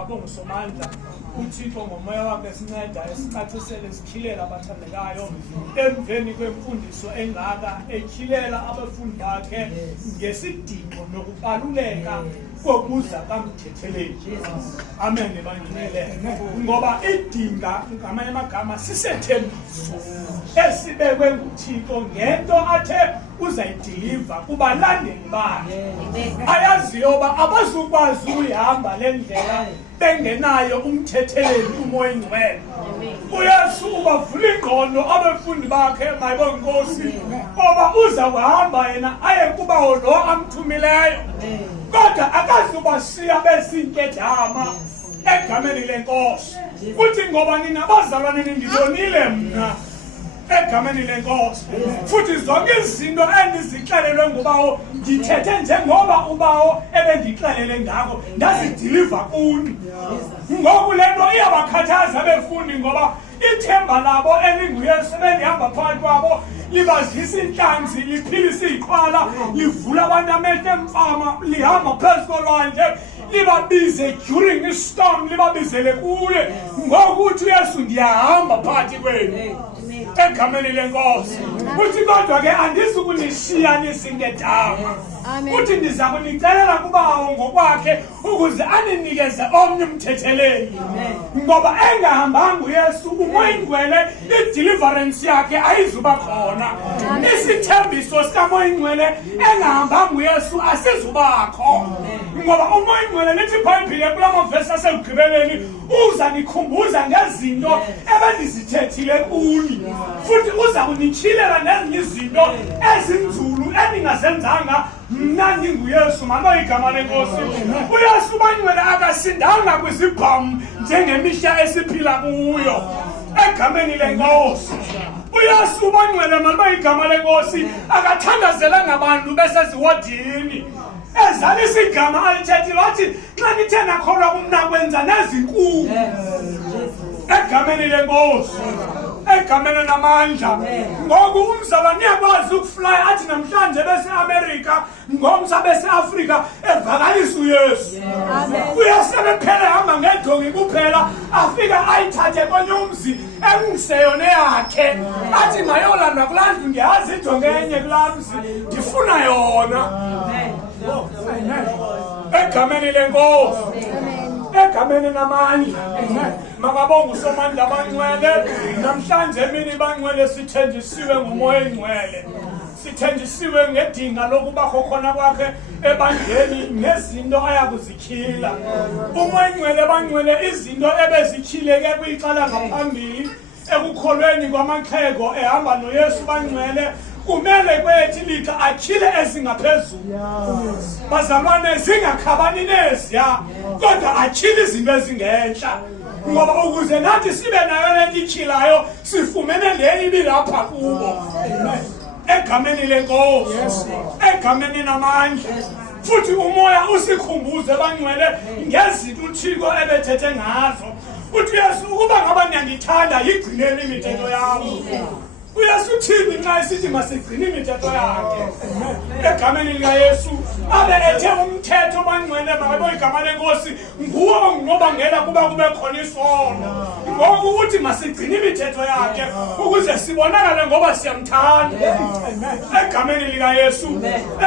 makabonge somandla uThixo ngomoya wakhe esinceda esicacisele sikhilela abathandekayo emveni kwemfundiso engaka ekhilela abafundi bakhe ngesidingo nokubaluleka kokuza kukamthetheleli. Amen ebangcwele. Ngoba idinga ngamanye amagama sisethembiso esibekwe nguThixo ngento athe uzayidiliva kubalandeli bakhe. Ayaziyo uba abazukwazi uyihamba le ndlela bengenayo umthetheleli umoya ingcwele. uYesu ubavula ingqondo abafundi bakhe mayibonge Nkosi ngoba uza kuhamba yena aye kuBawo lo amthumileyo. Kodwa akazubasiya bezinkedama egameni lenkosi. Futhi ngoba nina bazalwane nindibonile mna egameni lenkosi. Futhi zonke izinto endizixelelwe nguBawo ngithethe njengoba uBawo ebendixelele ngako ndazidiliva kuni. Ngoku lento iyabakhathaza befundi ngoba ithemba labo elinguYesu belihamba phakathi kwabo libazisa inhlanzi liphilisa iziqhwala livula abantu amehlo emfama lihamba phezu kolwandle libabize during istorm libabizele kuye. Ngoku uthi uYesu ndiyahamba phakathi kwenu egameni lenkosi. Uthi kodwa ke andisukunishiya nisingedama. Uthi ndiza kunicelela kuBawo ngokwakhe ukuze aninikeze omnye uMthetheleli. Ngoba engahambanga uYesu umoya ingcwele ideliverance yakhe ayizuba khona. Isithembiso sikamoya ingcwele engahambanga uYesu asizubakho. Ngoba umoya ingcwele lithi iBhayibhile kulamavesi asegqibeleni uza nikhumbuza ngezinto ebendizithethile kuni. Futhi uza kunityhilela nezinye izinto ezinzulu endingazenzanga mna ndinguYesu. Malo igama lenkosi. uYesu bangcwele akasindanga kwizibhamu njengemihla esiphila kuyo egameni lenkosi. uYesu bangcwele malo igama lenkosi akathandazelanga abantu beseziwodini ezalisa igama alithethile wathi xa nithe nakholwa kumna kwenza nezinkulu egameni lenkosi egameni namandla. Ngoku umzalwane uyakwazi ukuflya athi namhlanje bese-Amerika ngomsa bese-Afrika evakalisa uYesu. uYesu ebephela ehamba ngedongi kuphela afika ayithathe konye umzi emngiseyone yakhe athi mayolandwa kulaa ndlu ndiyazi idongi enye kulaa mzi ndifuna yona egameni lenkosi egameni namandla. Makabonge usomandla abangcwele. Namhlanje emini bangcwele sithenjisiwe ngumoya ingcwele. Sithenjisiwe ngedinga lokubakho khona kwakhe ebandleni nezinto ayakuzikhila. Umoya ingcwele bangcwele izinto ebezikhileke kwicala ngaphambili ekukholweni kwamaxhego ehamba noYesu bangcwele kumele kwethi lixa akhile ezingaphezulu. Bazalwane zingakhabani neziya kodwa akhile izinto ezingenhla. Ngoba ukuze nathi sibe nayo lento ikhilayo sifumene le ibilapha kubo egameni lenkosi egameni namandla. Futhi umoya usikhumbuze bangcwele ngezinto uThixo ebethethe ngazo. Uthi uYesu ukuba ngaba niyandithanda yigcineni imithetho yami. uYesu uthini nxa esithi masigcine imithetho yakhe egameni likaYesu abe ethe umthetho bangcwele makayibonge igama lenkosi nguwo ongunobangela kuba kube khona isono. Ngoku uthi masigcine imithetho yakhe ukuze sibonakale ngoba siyamthanda egameni likaYesu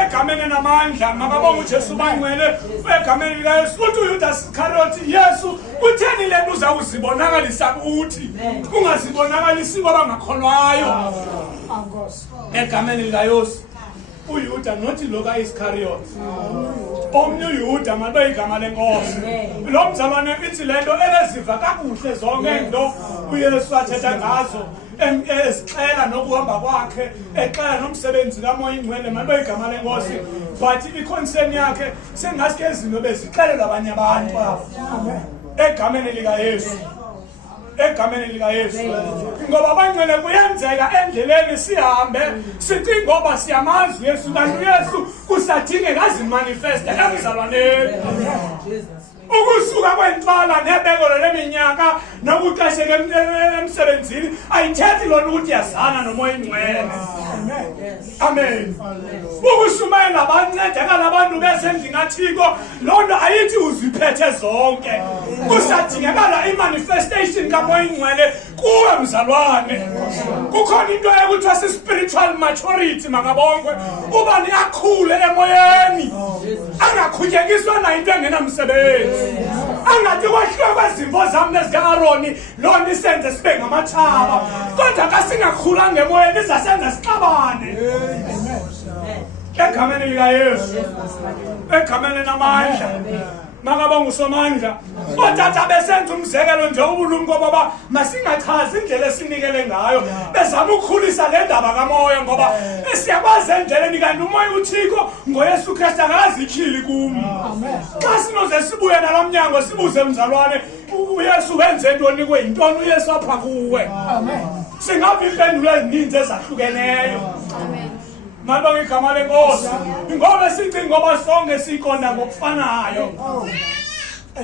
egameni namandla. Makabonge uJesu bangcwele egameni likaYesu. Uthi uJudas Iscariot Yesu utheni le nto uza kuzibonakalisa kuthi ungazibonakalisi kwabangakholwayo egameni likaYesu. uYuda nothi lo kaIscariot omnye uYuda mabe igama lenkosi. Lo mzalwane ithi lento eleziva kakuhle zonke into uYesu athetha ngazo ezixela nokuhamba kwakhe exela nomsebenzi kamoya ingcwele mabe igama lenkosi. But iconcern yakhe sengathi ezinto bezixelelwa abanye abantu egameni likaYesu egameni likaYesu. Ngoba abangcwele kuyenzeka endleleni sihambe sithi ngoba siyamazi uYesu kanti uYesu kusadingeka azimanifeste emzalwaneni. Ukusuka kwentsala nebekolo leminyaka nokuqasheka emsebenzini ayithethi lona ukuthi yazana nomoya ingcwele. Amen. Ukushumayela abancedeka labantu besendlini kaThixo, loo nto ayithi uziphethe zonke. Kusadingekala imanifestation kaMoya Ingcwele kuwe mzalwane. Kukhona into ekuthiwa si-spiritual maturity makabongwe. Uba niyakhule emoyeni. Angaqhutyekiswa nayo into engenamsebenzi. Angathi kwahluka kwezimvo zam nezika-Aroni loo nto isenze sibe ngamatshaba. Kodwa ka singakhulanga emoyeni izasenza sixabane. Egameni likaYesu, egameni namandla, makabonga uSomandla. Otata besenza umzekelo nje ubulumko baba masingachazi indlela esinikele ngayo bezama ukukhulisa le ndaba kamoya ngoba siyakwazi endleleni kanti umoya uThixo ngoYesu Kristu akazikhili kumi. Xa sinoze sibuye nalamnyango sibuze mzalwane uYesu wenze ntoni kuwe, yintoni uYesu apha kuwe. Singabe impendulo ezininzi ezahlukeneyo. Malibonga igama lenkosi. Ngoba sicinga ngoba sonke siqonda ngokufanayo.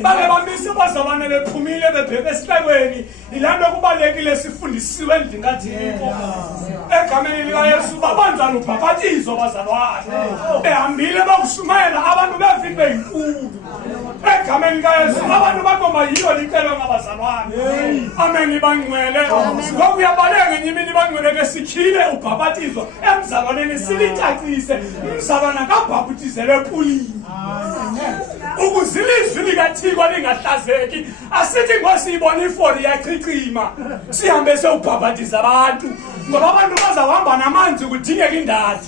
Bake bambise abazalwane bephumile bebheke esihlekweni. Yilando kubalekile sifundisiwe endlini kaThixo. Egameni likaYesu babanjwa lubhabhatizo abazalwane. Behambile bakushumayela abantu befike beyinkulu. Egameni likaYesu abantu bagomba yiyo licelwa ngabazalwane. Amen bangcwele. Ngoku uyabaleka ngenye imini bangcwele ke sikhile ubhabhatizo emzalwaneni silicacise. Umzalwana kabhabhatizelwe epulini. Ukuze ilizwi likaThixo lingahlazeki asithi ngosiyibona ifoli yachicima sihambe sewubhabhatiza abantu ngoba abantu bazahamba namanzi kudingeka indadi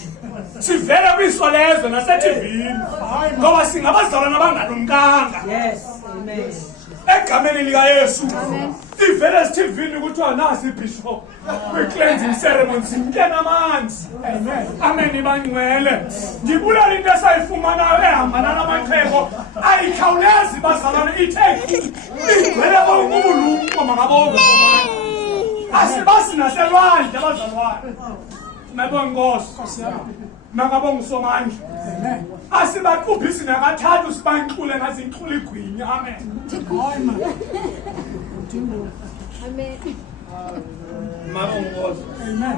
sivele kwisolezwe naseTVini ngoba singabazalwana abangalumkanga. Egameni likaYesu ivele esiTVini kuthiwa nasi ibishop kwi-cleansing ceremony simke namanzi. Amen bangcwele. Ngibulala into esayifumanayo ehamba nalamaxhego ayikhawulezi bazalwane ithe igcwele ubulumko makabonga Somandla. Asibasi naselwandle abazalwane. Mabonga Nkosi. Makabonga uSomandla. Asibaqubhisi nakathathu sibanxule ngazinxule igwinya. Amen. Amen. Makabonga Nkosi. Amen.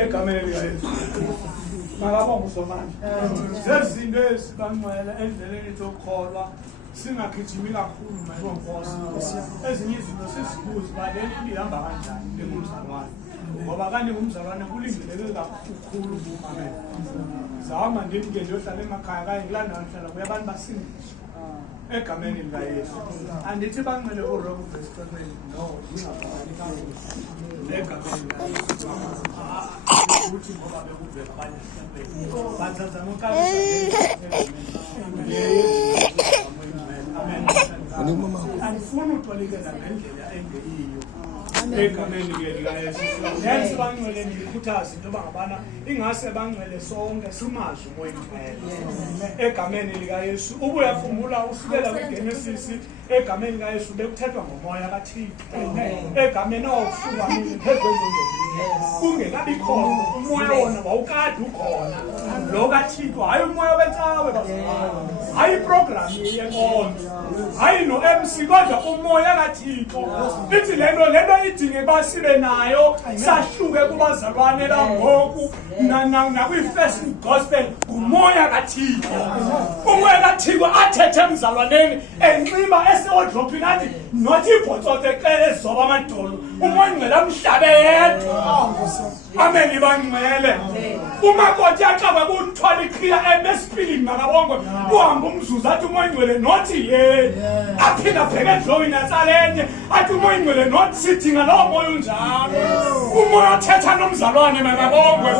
Egameni likaYesu. Makabonga uSomandla. Zezinto ezibangcwele endleleni zokukholwa singagijimi kakhulu mayibonga Nkosi. Ezinye izinto sisibuze uba le nto ihamba kanjani njengomzalwane ngoba kanti ngumzalwane kulindeleke kakhulu kumamela. Zama ndithi ke ndiyohlala emakhaya kanye ngilandela ngihlala kuye abantu basindiswe egameni likaYesu. Andithi bangcwele uRobo Vesicrane no ingafani kakhulu egameni likaYesu. Ukuthi ngoba bekuvela abanye mhlawumbe bathatha ngokalisa andifuni utolekela ngendlela engeyiyo. Egameni likaYesu yenze bangcwele ngikhuthaza into yoba ngabana ingase bangcwele sonke simazi umoya ingcwele egameni likaYesu. Uba uyakhumbula usukela kwiGenesis egameni likaYesu bekuthethwa ngomoya kaThixo egameni owawufukamile phezu kwezondlo kungekabi khona umoya wona wawukade ukhona lo kaThixo, hayi umoya wentsawe bazalwane, hayi iprogram yenkonzo, hayi no-MC kodwa umoya kaThixo. Lithi lento idinge uba sibe nayo sahluke kubazalwane bangoku nakwi-first gospel ngumoya kaThixo. Umoya kaThixo athethe emzalwaneni enxiba esewodrophini athi nothi ibhotsote ezoba amadolo umoya ingcwele amhlabe yedwa. Amen bangcwele. Umakoti axakwe kuthwala iqhiya emesipilini makabongwe kuhamba umzuzu athi umoya ingcwele nothi ye aphinda bheke edlowini atsalenye athi umoya ingcwele nothi sidinga lowo moya unjalo. Umoya othetha nomzalwane makabongwe,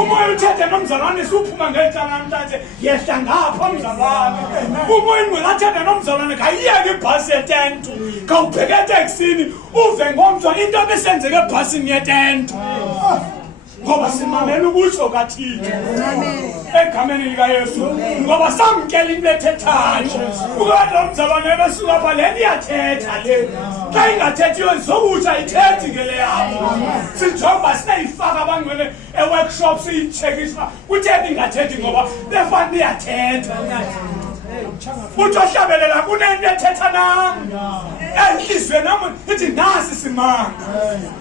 umoya uthethe nomzalwane suphuma ngelitsha namhlanje yehla ngapha mzalwane. Umoya ingcwele athethe nomzalwane kayiyeke ibhasi yetentu kawubheke eteksini uve ngomzwa into ebisenzeke ebhasini yetentu ngoba simamela ukutsho kaThixo egameni likaYesu ngoba samkela into ethethayo. Ukade umzalwane besuka pha le iyathetha le xa ingathethiyo zokutsha ithethi ngele yabo. Sijonga sineyifaka abangcwele eworkshop siyitshekisha kuthethi ingathethi ngoba befana iyathetha. uthi ohlabelela kunento ethetha nami enhlizweni nami ithi nasi simanga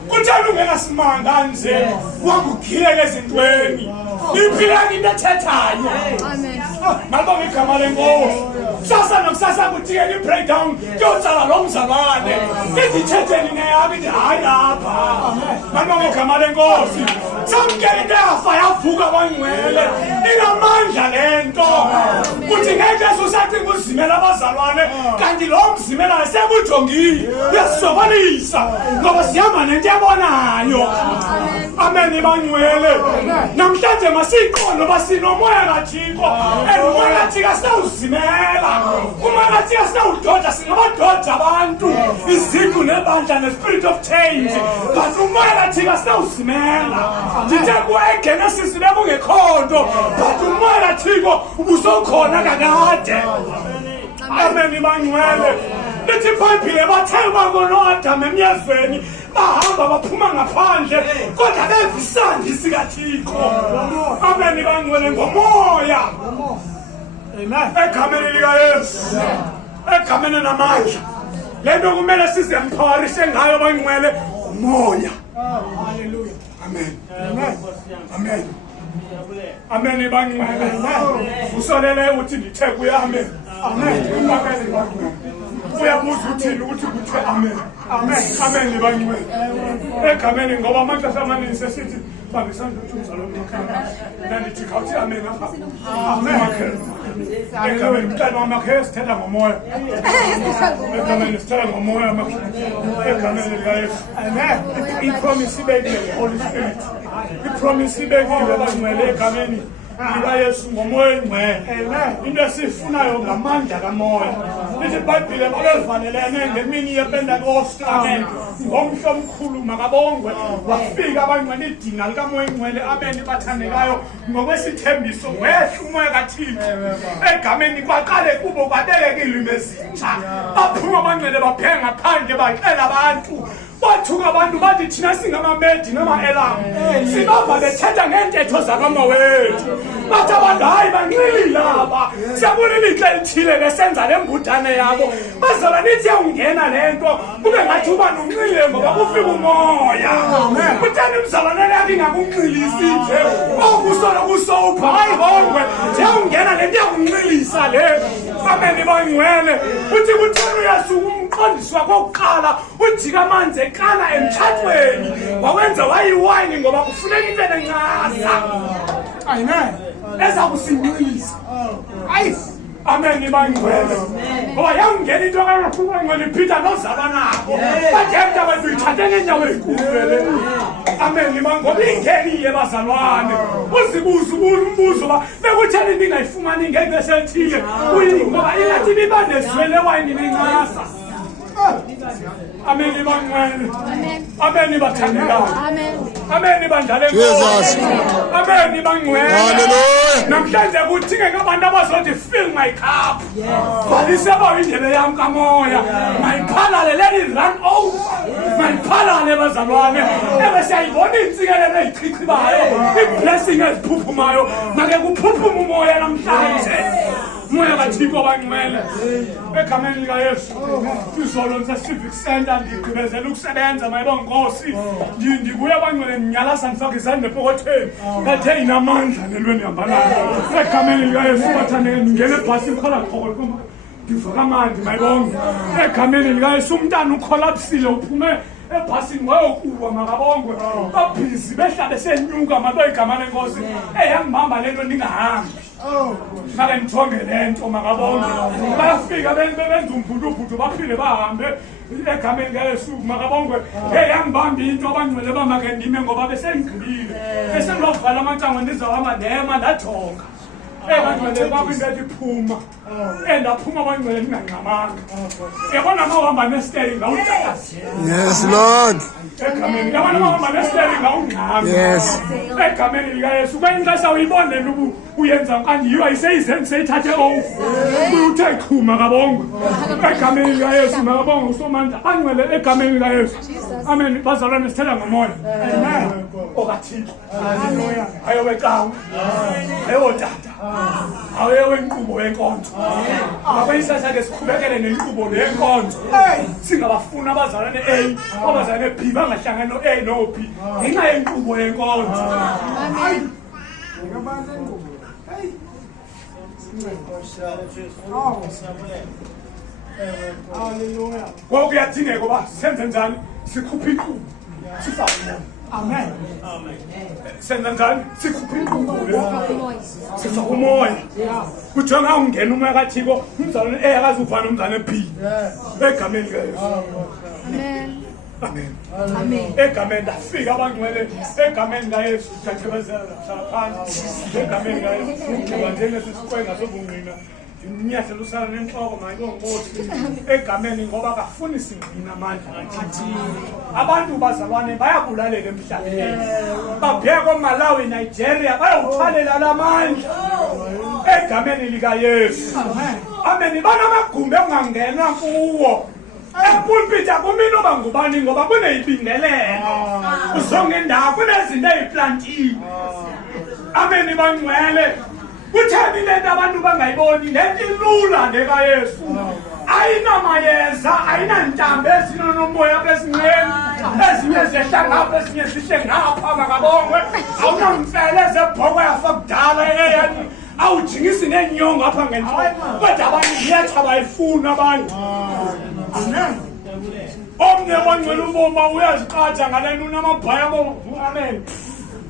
kuthanda ungenasimanga nje wangugileka ezintweni iphilanga into ethethayo malibonga igama lenkosi kusasa nokusasa kuthike i-breakdown kuyotsala lo mzalwane izithetheni neyami ithi hayi lapha malibonga igama lenkosi samkela into yafa yavuka abangcwele inamandla lento kuthi ngeke usacinga uzimela abazalwane kanti lo mzimelayo sekujongile uyasisokolisa ngoba sihamba nento yabonayo amen bangcwele namhlanje masiyiqonde uba sinomoya kathixo and umoya kathixo asinawuzimela umoya kathixo asinawudoda singabadoda abantu iziqu nebandla ne-spirit of change but umoya kathixo asinawuzimela ndithe kuegenesis bekungekho nto but umoya kathixo ubusokhona kakade amen bangcwele lithi ibhayibhile bathe bakonoadam emyezweni bahamba baphuma ngaphandle kodwa bevisandi sikathixo amen bangcwele ngomoya egameni likayesu egameni namandla le nto kumele sizemphawarishe ngayo bangcwele umoya haleluya amen amen amen bangcwele usolele uthi ndithe kuye amen amen uyabuza uthini ukuthi kuthe amen amen bangcwele egameni ngoba amaxesha amaningi sesithi bambisana umzalo wamakhaya nandithi khawuthi amen apha amen egameni mntana wamakhaya sithetha ngomoya egameni sithetha ngomoya egameni likayesu amen ipromise ibekile nge-Holy Spirit ipromise ibekile bangcwele egameni likayesu ngomoya engcwele into esiyifunayo ngamandla kamoya lithi ibhayibhile babevalelene ngemini yepentekoste amen ngomhla omkhulu makabongwe wafika abangcwele idinga likamoya engcwele abeni bathandekayo ngokwesithembiso wehla umoya kathixo egameni kwaqale kubo kwabekeka iilwimi ezintsha baphuma abangcwele bapheka ngaphandle baxela abantu bathuka abantu bathi thina singamamedi nama-elamu sinova bethetha ngeentetho zakama wethu bathi abantu hayi banxilile aba siyabona ilihle elithile besenza le mbudane yabo bazala nithi yawungena le nto kube ngathi uba nomnxilile ngoba kufika umoya kutheni mzalwane yakho ingakunxilisi nje okusolokusopha hayi hongwe yawungena le nto yakunxilisa le amen bangcwele uthi kutheni uyesu umqondisi wakho wokuqala ujika amanzi ekala emtshatweni wawenza wayiwayini ngoba kufuneka into enencasa amen ezakusinxilisa hayi amen bangcwele ngoba yawungena into kakangcwele iphitha nozalwa nabo bademta wethu uyithathe ngenyawo ey'kuvele amen ngoba ingeniye bazalwane uzibuza umbuzo uba bekutheni ningayifumani ngexesha elithile ngoba ingathi bibanezwele ewayini nencasa amen bangcwele amen bathandekayo amen bandlala enkosi amen bangcwele namhlanje kudingeka abantu abazothi fill my cup baliseba indebe yami kamoya mayiphalale let it run over mayiphalale bazalwane ebesiyayibona intsikelelo eyichichibayo iblessing eziphuphumayo make kuphuphuma umoya namhlanje umoya kathixo bangcwele egameni likayesu izolo nise-civic center ndigqibezela ukusebenza mayibonga nkosi ndikuye bangcwele ndinyalasa ndifaka izandla epokotheni ngathe inamandla nelweni hambanayo egameni likayesu bathandeke ndingena ebhasini khala qhoko ndiva kamandi mayibonga egameni likayesu umntana ukholapsile uphume ebhasini wayokuwa makabongwe babhizi behlabe senyuka mato igama lenkosi eyangibamba le nto ndingahambi make ndithonge le nto makabongwe bayafika benza umbhudubhudu baphinde bahambe egameni likayesu makabongwe eyangibamba into abangcwele bamake ndime ngoba besengigqibile besendilovala amantshango ndizawuhamba ndema ndajonga ebangcwele babo into ethi phuma endaphuma abangcwele ndingangxamanga yabona mawuhamba nesteri ngawutakazela Yes, Lord. egameni yabona mawuhamba nesteri ngawungxama Yes. egameni likayesu kwenye ixesha uyibonele uyenza kanti yiyo ayiseyizenzi seyithathe ovu uthe ichuma kabongwe egameni likayesu makabongwe usomandla bangcwele egameni likayesu amen bazalwane sithela ngomoya amen okathixo ayowecawa ayotata awuye wenkqubo yenkonzo ngakwelisasa ke sikhubekele nenkqubo lenkonzo singabafuni abazalwane A abazalwane B bangahlangani no-A no-B ngenxa yenkqubo yenkonzo. Ngoku kuyadingeka uba senze njani sikhuphe inkqubo sifake umoya. Amen. Senza njani sikhuphe inkqubo sifake umoya kujonga ungena umoya kathixo umzalwane A akazuva nomzalwane B egameni likaYesu. Amen. Amen. Egameni ndafika abangcwele egameni likaYesu ndiyaqhibezela hlala phansi egameni likaYesu ugqiba njengesisiqwenga sobungqina imnyathelo usala nenhloko mayibongothi egameni ngoba kafuni singqina amandla abantu bazalwane bayabulalela emhlabeni babheka koMalawi Nigeria bayawuthalela lamandla egameni likaYesu. Amen. Banamagumbi ongangena kuwo epulpiti akumini uba ngubani ngoba kuneyibingelelo uzonge ndawo kunezinto eziplantiwe. Amen. Bangcwele kutheni le nto abantu bangayiboni le nto ilula ndekaYesu ayinamayeza ayinantambo ezinonomoya apha esinqeni ezinye zehla ngapha ezinye zihle ngapha makabongwe awunamfele zebhokwe yafa kudala eyani awujingisi nenyongo apha ngentloko kodwa abantu ziyetha bayifuna abantu. Omnye bangcwele uboma uyaziqatha ngale nto unamabhaya abomvu. Amen.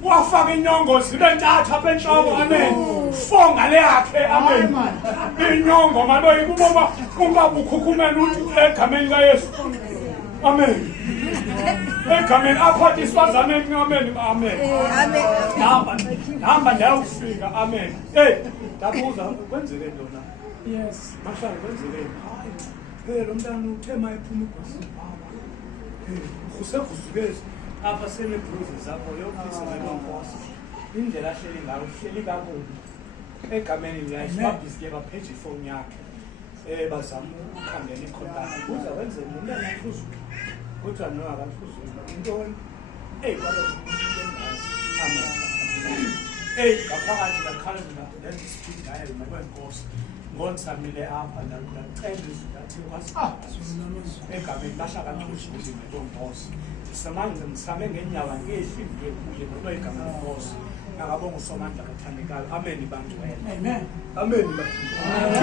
Wafaka inyongo zibe ntathu apha entloko. Amen. Fonga le yakhe. Amen. Inyongo maloyi kuboma ungabukhukhumela uthi egameni likaYesu. Amen. Egameni aphathe isifazaneni. Amen. Amen. Hamba ndiyawufika. Amen. Ndabuza kwenzeke ntona. Yes. Mashali kwenzeke. Hayi. Lo mntana uthe mayephuma ugosini baba. Kusekuzukezi. Apha senebruzi zakho yokuisemelonkosi indlela ahleli ngayo uhleli kakubi egameni liyayibabhizike baphethe ifowuni yakhe bazama ukukhangela ikhontact kuze wenze umuntu engaphuzulu kuthiwa no akaphuzulu intoni kaloku amen ngaphakathi ngakhalazela ndandisiphi ngayo makwenkosi ngondisamile apha ndacela izwi ndathi egameni lahlala kaxhushi kuzimelonkosi samanje ngisame ngenyawo ngehli ngekuye ngoba igama lenkosi akabonga usomandla kathandekayo. Amen. Bangcwele. Amen. Amen.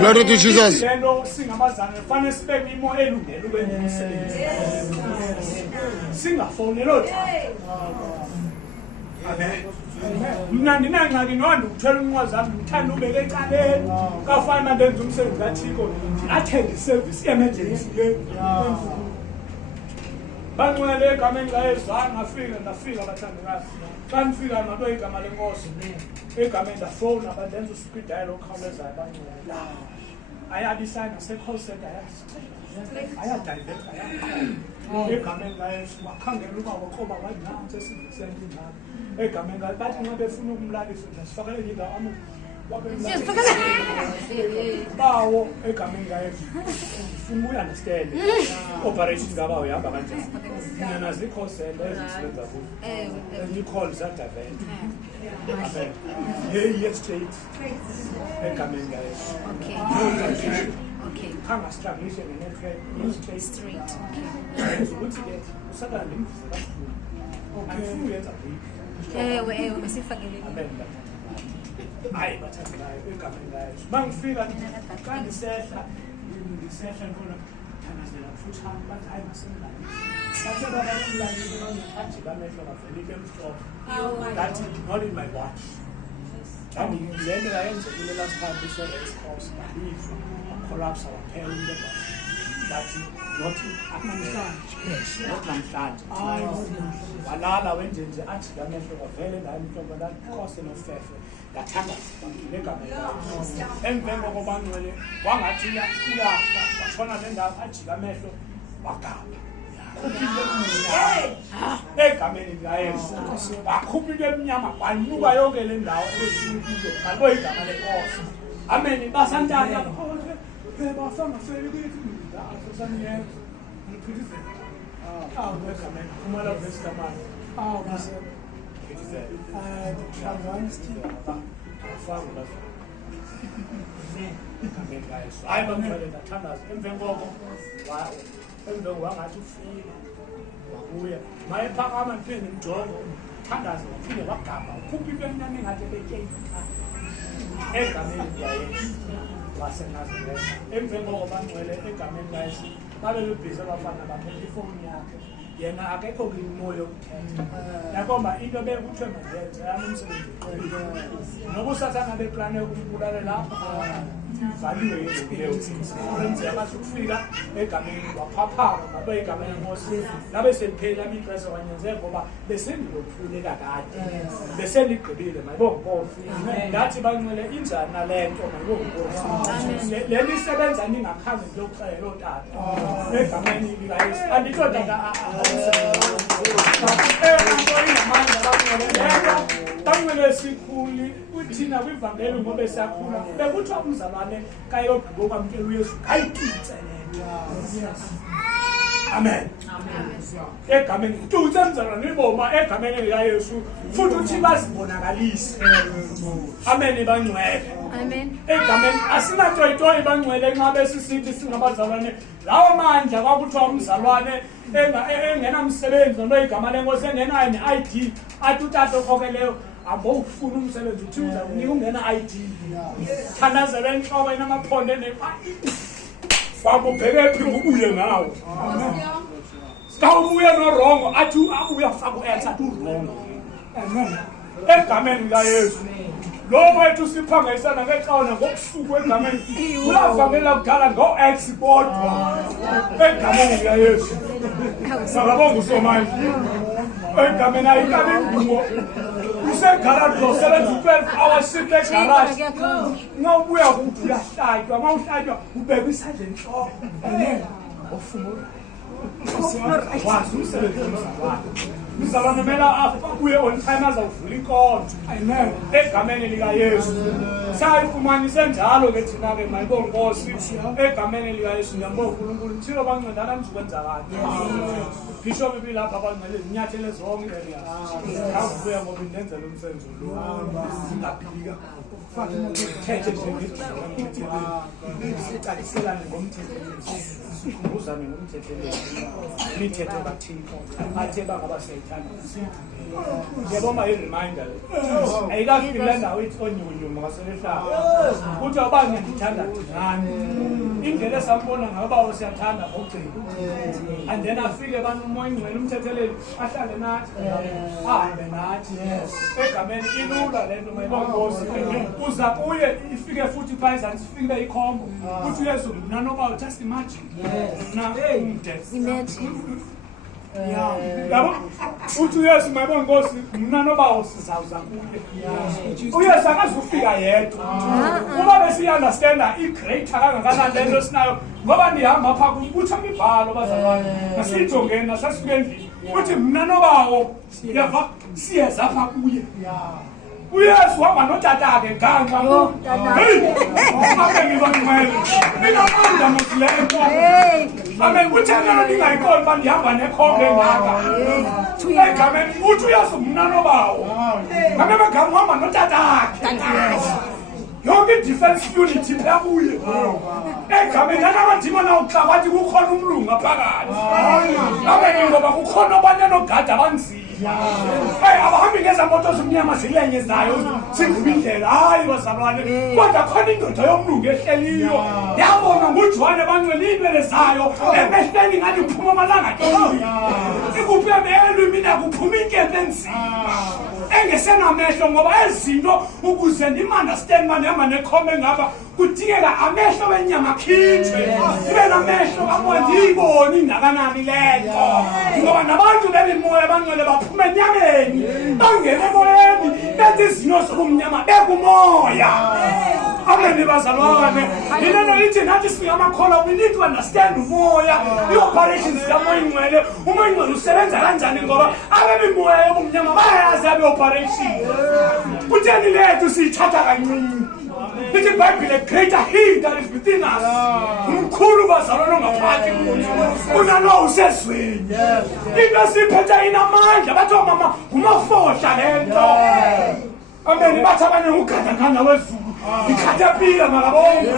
Glory to Jesus. Lento singamazana kufanele sibe kwimo elungele ukwenza umsebenzi singafonelwa. Amen. Mna ndinangxaki nohanda ukuthwela unqwazi zami ngithanda ubeke ecaleni kafana manje ndenza umsebenzi kathixo athende service emergency le bangcwele egameni likaYesu ndafika bathandekazi xa ndifika nalo igama lenkosi egameni ndafowuna bandenza uspeed dial okhawulezayo bangcwele ayabisana nase-call center ayadiveta egameni likaYesu bakhangela uba boqoba badinansi esivisenti ngabo egameni likaYesu bathi nxa befuna ukumlalisa ndasifakele indawo Bawo egameni likaYesu ufuna uyandistand operation kaBawo ihamba kanjani mina zikho sele ezisebenza kuzo i-call zadavent straight egameni likaYesu angasitrangishe nge-network straight ukuthi ke usakala ndimvuze kakhulu andifuna uyenza ewe besifakele hayi bathandekayo egameni likaYesu mangifika xa ndisehla ntona thandazela kufutshane bathi hayi masemlani bathe babakulalile bajika amehlo bavelike emhlophe that not in my watch le nto yayenzekile last time kwi-service course ndalizwa collapse waphela into that not namhlanje walala wenjenje ajika amehlo bavele ndayo mhlophe ndakose nofefe ndathandaza negama likaYesu emveni koko bangcwele wangathi uyafa watshona nendawo ajika amehlo wagaba egameni likaYesu wakhupha into emnyama kwanyuka yonke le ndawo esinukile ngalo igama lenkosi. Amen. Basantana basangafeli kithi asosaniyenza ngiphikise egameni kumala vesi kamani phikise egameni likaYesu. Hayi bangcwele ndathandaza emveni koko wangathi ufile wabuya mayephakama ndiphinde ndimjonge thandaza waphinde wagamba ukhupha into emnyama engathi ebetyeyikhaya egameni likaYesu waseNazaretha. Emveni koko bangcwele egameni likaYesu babebebhizi abafana baphethe ifowuni yakhe yena akekho kwimoya yokuthetha nakomba into bekuthiwe mandenze yami umsebenzi uqedile noba usathana beplane ukumbulalela ivaliwe yezokuyenzeka basukufika egameni waphaphama ngabe egameni lenkosi labe seliphela imixesha kwanyenzeka ngoba besendilophuleka kade beseligqibile mayibonkosi ngathi bangcwele injani nalento mayibonkosi leli isebenza ningakhange ndiyokuxelela otata egameni likaYesu anditsho tata bangcwele sikhuli kuthina kwivangeli ngoba esiyakhula bekuthiwa umzalwane kayogqiba okwamkela uYesu kayitutse amen egameni tutse mzalwane iboma egameni likaYesu futhi uthi bazibonakalise amen bangcwele Amen. egameni asinatoyitoyi bangcwele nxa besisithi singabazalwane lawo mandla kwakuthiwa umzalwane engenamsebenzi noma igama lenkosi engenayo ne-ID athi utata okokeleyo abofuna umsebenzi uthi uza kunika ungena-ID thandazela enhloko enamaphondo fakubheke phi ubuye ngawo sikawubuye norongo athi abuya faka u-exa athi urongo egameni likaYesu lo wethu siphangayisana ngeqawona ngokusuku egameni ulavangela kudala ngo-ex kodwa egameni likaYesu sakabonga usomanje egameni ayikabi indumo usegaraji losebenza u-12 hours shift egaraji nxa ubuya kuthi uyahlatywa ma uhlatywa ubeka isandla enhloko ofumura wazi umsebenzi womzalwane umzalwane mela abuye on time azawuvula inkonzo egameni likaYesu sayifumanise njalo ke thina-ke mayibonkosi egameni likaYesu ngiyambonga uNkulunkulu thilo bancedana nizokwenzakala bishop ibilapha abangcwele zinyathele zonke areas avuya ngoba indenzela umsebenzi lo singaphika thethe njengesiqaliselane ngomthetheleli sikhumbuzane ngomthetheleli imithetho kaThixo athe bangaba siyayithanda ngiyabona i-reminder le ayikafiki le ndawo ithi onyunyuma ngasebehlaba kuthi uba ngiyandithanda Nani indlela esambona ngabawo siyathanda ngokugcina and then afike banomoya ingcwele umthetheleli ahlale nathi ahambe nathi egameni ilula le nto mayibonkosi uza kuye ifike futhi phayizansi ifike ikhombo kuthi uYesu nanoba just imagine yabo uthi uYesu mayibonkosi mna nobawo sizawuza kuye uYesu akazufika yedwa uma besiyi-understanda i-greater kangakanani le nto sinayo ngoba ndihamba apha kuthi imibhalo bazalwane nasiyijongeni nasasifike endlini uthi mna nobawo yeva siyeza apha kuye uYesu wahamba notatakhe ganxa abe ngibangcwele ningamandla musilento amen uthengelo ningayikoni uba ndihamba nekhombe engaka egameni uthi uYesu mna nobawo ngabe begama uhamba notatakhe yonke i-defense unity phaya kuye egameni anamadimoni awuxa bathi kukhona umlungu ngaphakathi amen ngoba kukhona obanye nogada abanzima abahambi ngezamoto zomnyama zilenyezayo zingqiba indlela hayi bazalwane kodwa khona indoda yomlungu ehleliyo yabona nguJohane bangcwele iinwele zayo emehlweni ngathi kuphuma amalanga ikuphi emelwini nakuphuma inkempe enzima engesenamehlo ngoba ezinto ukuze ndim-understand uba ndihamba nekhombe ngapha kudingeka amehlo wenyama akhitshwe ibe namehlo kamoya ndiyiboni ingakanani le nto ngoba nabantu bemimoya bangcwele baphume enyameni bangene emoyeni benze izinto zobumnyama bekumoya amen bazalwane yilento ithi nathi singamakholwa we need to understand umoya i-operations kamoya ingcwele umoya ingcwele usebenza kanjani ngoba abemimoya yobumnyama bayayazi abe-operation kutheni lethu siyithatha kancinci lithi iBhayibhile greater he that is within us umkhulu bazalwane ongaphakathi kunalowo usezweni into esiyiphethe inamandla bathi omama ngumafohla le nto amen bathi abanye ngugadaganda wezulu ikhathapila makabonga.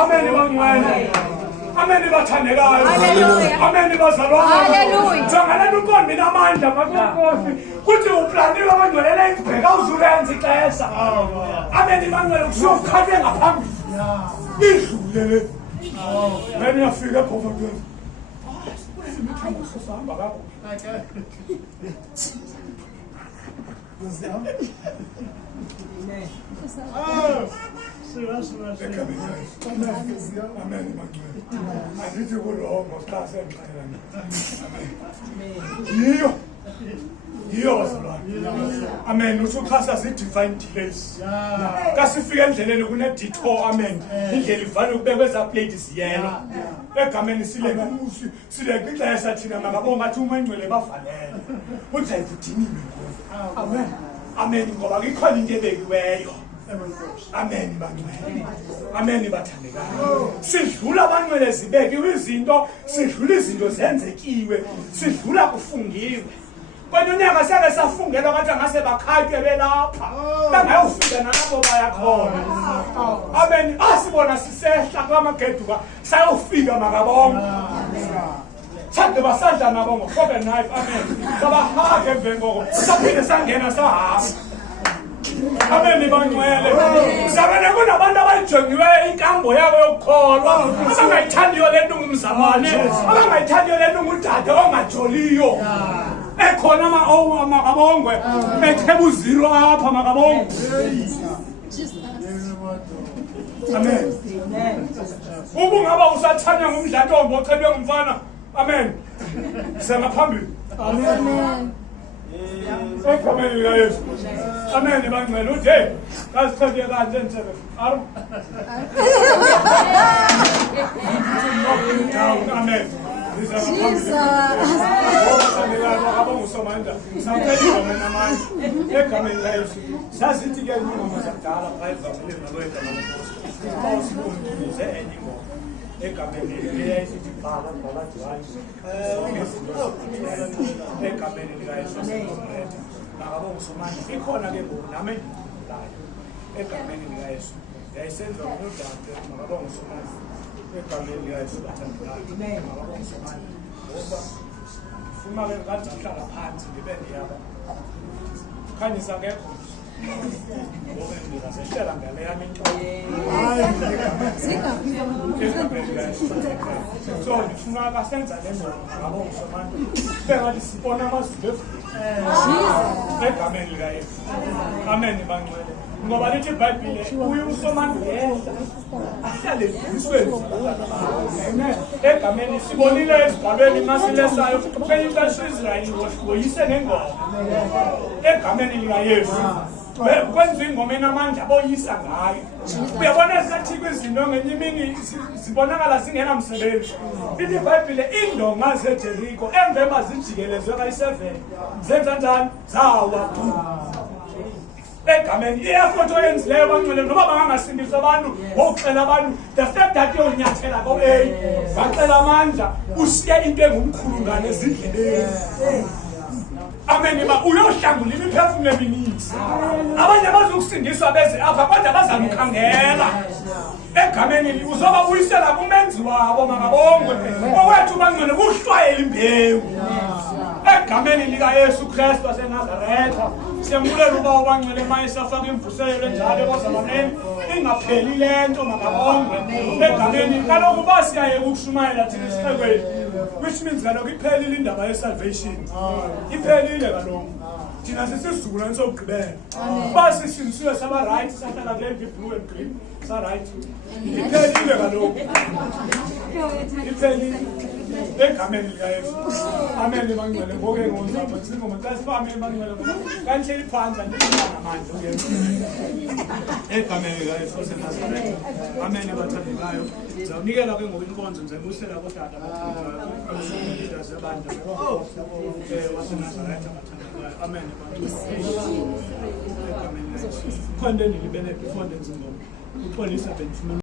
Amen bangcwele. Amen bathandekayo. Amen bazalwane. Hallelujah. Jongelani uNkonzo namandla maNkosi. Kuthi uplaniwe abangcwelele ibheka uzulenza ixesha. Amen bangcwele kusukhathe ngaphambili. Idlule. Wena uyafika ePortland. Sihamba kakhulu. Amen. Andithi kulongo xa semxelana. Yiyo bazalwane. Amen. Usuxhasa zii-divine delays. Kasifika endleleni kune-detour, amen. Indlela ivale ukubekwe ezaa plate ziyelo. Egameni sileqa ixesha thina makabonga athi umengcwele bavalele. Udrayiva udiniwe ngoku. Amen. Amen. Ngoba ikhona into ebekiweyo. Amen bangcwele. Amen bathandekayo. Sidlula abangcwele zibekiwe izinto, sidlula izinto zenzekiwe, sidlula kufungiwe. Kwenye unyaka sake safungelwa kathi angase bakhatywe belapha. Bangayofika nalapho bayakhona. Amen. Asibona sisehla kwamageduka sayofika makabonga. Sade basandla nabo ngofobe knife. Amen. Sabahake emvengoko. Saphinde sangena sahamba. Amen bangcwele. Sabene kunabantu abayijongiweyo inkambo yabo yokukholwa. Abangayithandiyo le nto ngumzalwane. Abangayithandiyo le nto ngudade ongajoliyo. Ekhona makabongwe. Betheba uziro apha makabongwe. Amen. Ubungaba usathanya ngumdlatombo ochelwe ngumfana. Amen. Sengaphambili. Amen. Ekhomeni likaYesu. Amen bangcwele. Uthe kasicheke kanje ntsebe. Amen. Jesus. Abangusomandla. Samphela wena manje. Ekhomeni likaYesu. Sazithi ke ingoma zakudala bayivamile nokwetha nalenkosi. Awusibonise enye ingoma. Egameni likaYesu bhala divine. Egameni likaYesu sizoletha. Nakabongusomandla. Ikhona ke ngoku nami engilayo. Egameni likaYesu. Yayisenza ngudade nakabongusomandla. Egameni likaYesu bathandekayo. Nakabongusomandla. Ngoba ufuna ke kanje ahlala phansi ndibe ndiyaba. Khanyisa ngekho. Ngoba ngizaseshela ngale yami into. So ndifuna kasenza le ngoma ngabongusomandla. Bengathi sibona amazulu egameni likaYesu. Amen bangcwele. Ngoba lithi iBhayibhile uyusomandla yedwa ahlale ezisweni. Amen. Egameni sibonile esigabeni masilesayo beyixesha Israyeli woyise ngengoma. Egameni likaYesu. Kwenza ingoma enamandla boyisa ngayo. Uyabona esathi kwizinto ngenye imini zibonakala zingenamsebenzi. Lithi iBhayibhile indonga zeJeriko emvemba zijikelezwe kayi-7 zenza njani? Zawa. Egameni iyafoto yenzileyo bangcwele noba bangangasindisa abantu ngokuxela abantu the fact that yonyathela ko-A baxela amandla ushiye into engumkhulungane ezindleleni. Amen. Uyohlangula imiphefumulo emininzi. Abanye abazokusindiswa beze apha kodwa bazamkhangela. Egameni uzobabuyisela kumenzi wabo makabongwe. Owethu bangcwele kuhlwayela imbewu. Egameni likaYesu Kristu waseNazaretha. Siyambulela uba ubangcwele maye safaka imvuselo enjalo ebazalwaneni ingapheli le nto makabongwe. Egameni kaloku uba siyayeka ukushumayela thina esixekweni, which means kaloku iphelile indaba ye-salvation. Iphelile kaloku. Thina sisizulwane sokugqibela. Uba sisindisiwe saba right sahlala kule ndlu blue and green sa-right. Iphelile kaloku. Iphelile. Egameni likaYesu. Amen bangcwele ngoke ngozama singoma xa sifame bangcwele kanhleli phansi andifana manje uYesu. Egameni likaYesu waseNazaretha. Amen bathandekayo. Zawunikela ke ngoba inkonzo nje busela kodata abathanda zabantu waseNazaretha bathandekayo. Amen bangcwele. Egameni likaYesu. Khona ndilibele before ndenze ingoma. Uxolisa bendifuna